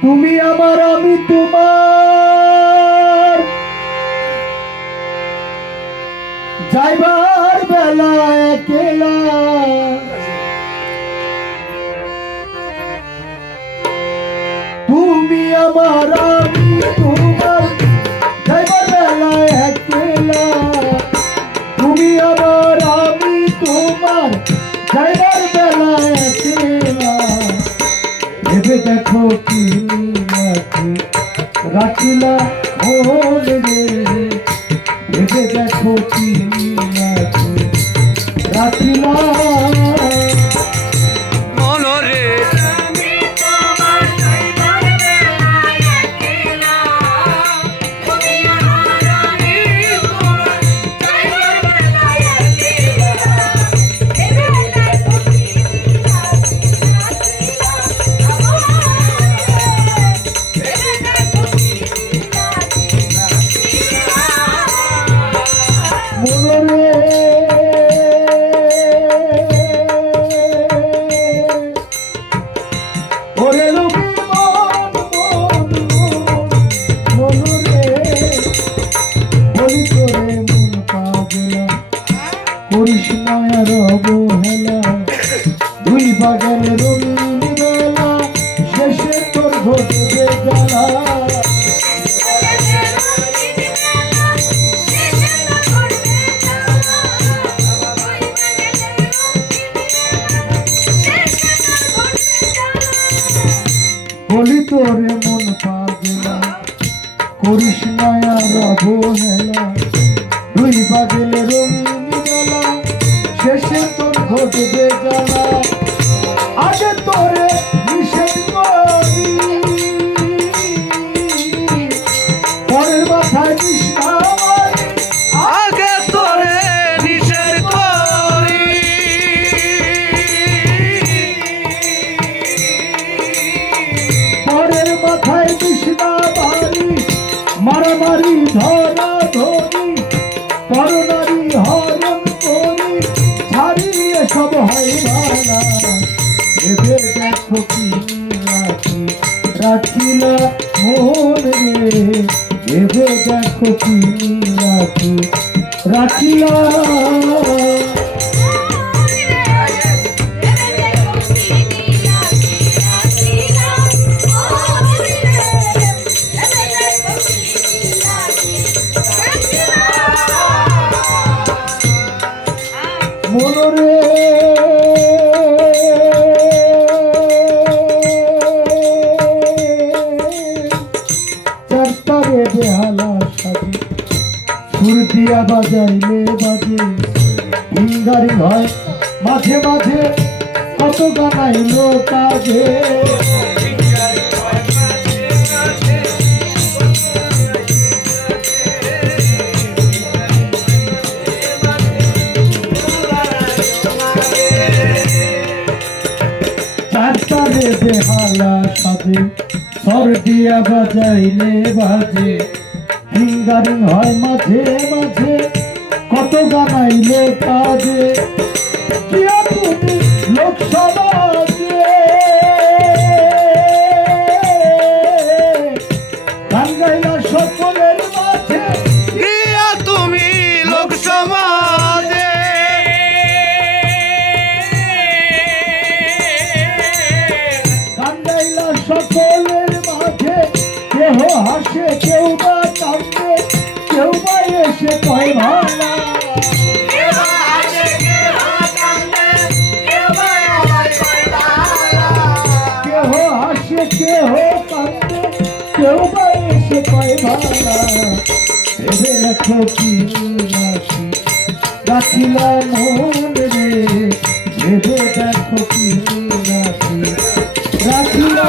তুমি আমার আমি তোমার যাইবার বেলা একলা তুমি আমার আমি তোমার যাইবার বেলা একলা তুমি আমার আমি তোমার যাইবার বেলা একলা ভেবে দেখো কি রাখিলা মনে রে ভেবে দেখো কি রাখিলা মনরে করিস মায়ার অবহেলা দুই বাগান রঙিন বেলা শেষে তোর ঘটবে জ্বালা বলি তোরে মন পাগলা করিস মায়ার অবহেলা দুই বাগেল রঙিন বেলা শেষে তোর ঘটবে জ্বালা আগে তোরে নিষেধ করি পরের মাথায় কৃষ্ণা আগে তোরে নিষেধ করি পরের মাথায় কৃষ্ণা বাড়ি মারামারি ধরা ধরি করোনারি হরণ করি ছাড়িয়ে সব হয় ভালা ভেবে দেখো কি রাখিলা মন রে ভেবে দেখো কি রাখিলা মনরে চারটারে বেহালা সাজে সুর দিয়া বাজাইলে বাজে ভিঙ্গারি হয় মাঝে মাঝে কত গানাইলো কাজে চারটারে বেহালা সাজে সর দিয়া বাজাইলে বাজে ফিঙ্গারিং হয় মাঝে মাঝে কত গানাইলে কাজে কিয়া তুমি লোকসভাজে গান গাইলা সকলের মাঝে প্রিয়া তুমি লোক সমাজে গান গাইলা সকলের মাঝে কেহ হাসে কেউ বা কান্দে কেউ বা এসে কয় ভালা কেহ হাসে কেহ কান্দে কেউ বা এসে কয় ভালা ভেবে দেখো কি রাখিলা মন রে ভেবে দেখো কি রাখিলা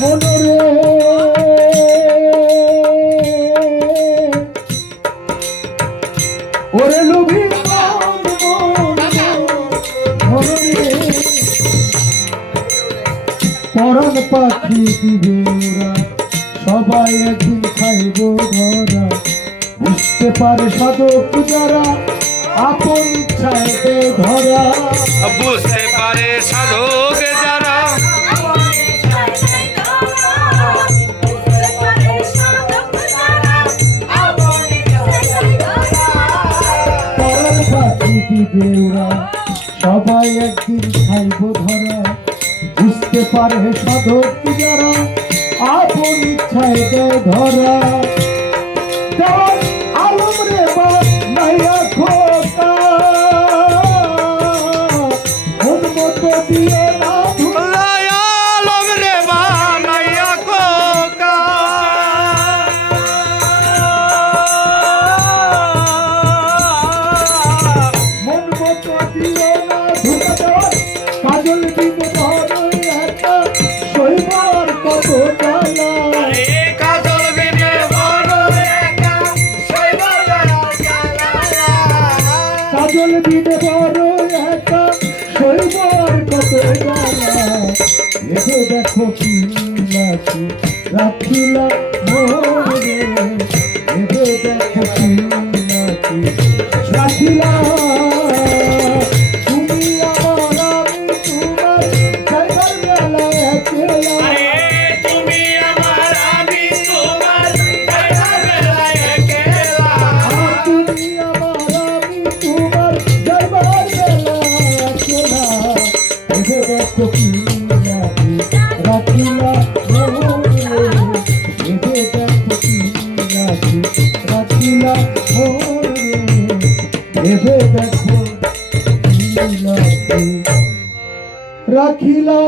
মনরে ওরে লোভী মন পরাণ পাখি দিবে ওরা সবাই একদিন খাইব ধরা বুঝতে পারে সাধক যারা আপন ইচ্ছাতে ধরা বুঝতে পারে সাধক যারা পরাণ পাখি দিবে ওরা সবাই একদিন খাইব ধরা বুঝতে পারে সাধক যারা আপন ইচ্ছাতে ধরা দেওয়ার আলম রে বাপ নাইয়া খোকা মন মতো দিয়ে না আলম রে বানাইয়া কোকা মন মতো দিয়ে না ধুকা দেওয়ার কাজল দিনে ধরে একটা শৈবার কত জ্বালা কাজল বিনে বড় একা শৈবা কাজল দিনে বড় একটা শৈবার কত জ্বালা এসে দেখো কি নাকি রাখিলা মোরে এসে দেখো কি নাকি রাখিলা তুমি আমার আমি তোমার জায়গার মেলা একলা তুমি আমার আমি তোমার বেলায় একেলা তুমি আমার আমি তোমার জায়গার মেলা একলা এসে দেখো কি নাকি রাখিলা মোরে এসে দেখো কি নাকি রাখিলা মোরে এসে দেখো কি নাকি রাখিলা